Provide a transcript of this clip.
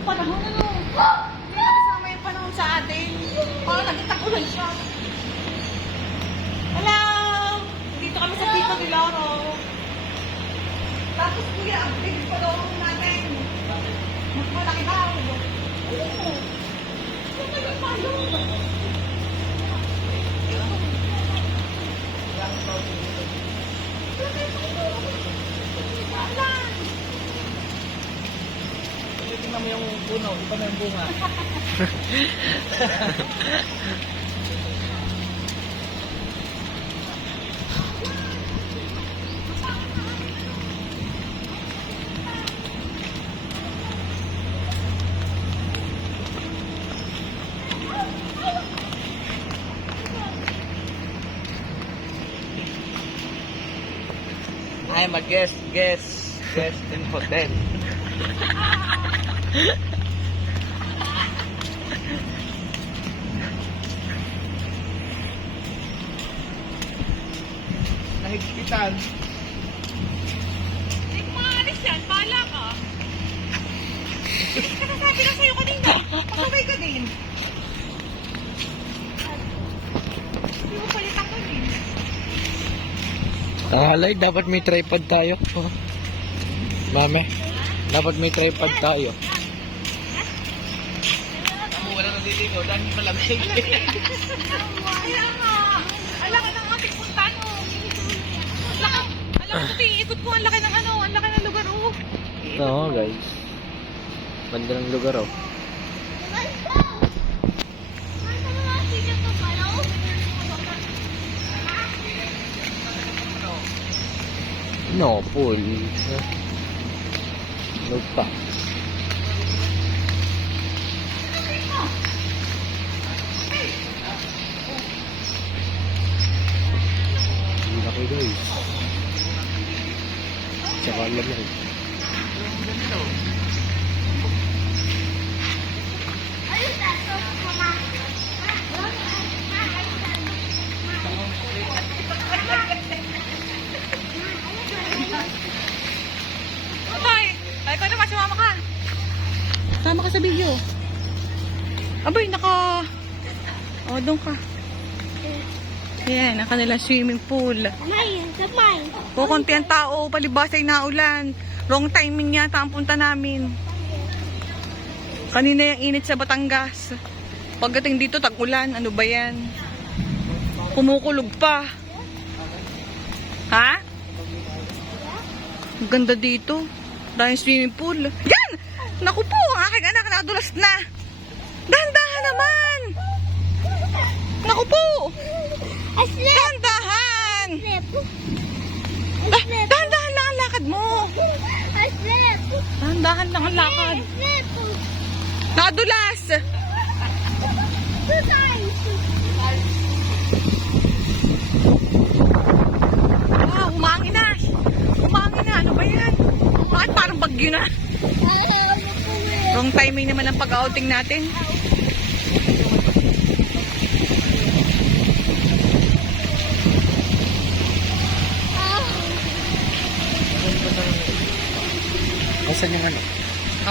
ng panahon, ano? Hindi na kasama yung panahon sa atin. Parang nagtatagulan siya. Hello! Dito kami sa Tito Dilaro. Tapos kuya, ang bigis pa daw natin. Mas malaki daw. Oo. Ang tagal pa yun. Tingnan mo yung puno, iba na yung bunga. I'm a guest in hotel. Nahigpitan. Hindi ko maalis yan. Bahala ka. Kasasabi lang sa'yo kanina. Pasabay ka din. Hindi mo palit ako din. Alay, dapat may tripod tayo. Mame, dapat may tripod tayo. Wala nang diligo, dahil malamig. Kaya nga. Alam ka ng ating punta, no? Alam ko, ikot ko. Ang laki ng ano. Ang laki ng lugar, oh. Oo, guys. Banda ng lugar, oh. No, pool. Lupa. Hindi na kayo, guys. Tsaka alam na rin. Ay, ikaw naman, sumama ka. Sama ka sa video. Abay, naka... O, doon ka. Yan, ang kanilang swimming pool. Kukunti ang tao, palibas ay naulan. Wrong timing yata ang punta namin. Kanina yung init sa Batangas. Pagdating dito, tag-ulan. Ano ba yan? Kumukulog pa. Ha? Ang ganda dito. Dahil swimming pool. Yan! Naku po, ang aking anak nadulas na. Dahan-dahan naman! Naku po! Dahan-dahan! Dahan-dahan lang ang lakad mo. Dahan-dahan lang ang lakad. Nadulas! Wow, umangin na. Umangin na. Ano ba yan? Bakit parang bagyo na? Wrong timing naman ang pag-outing natin. Asan yung ano?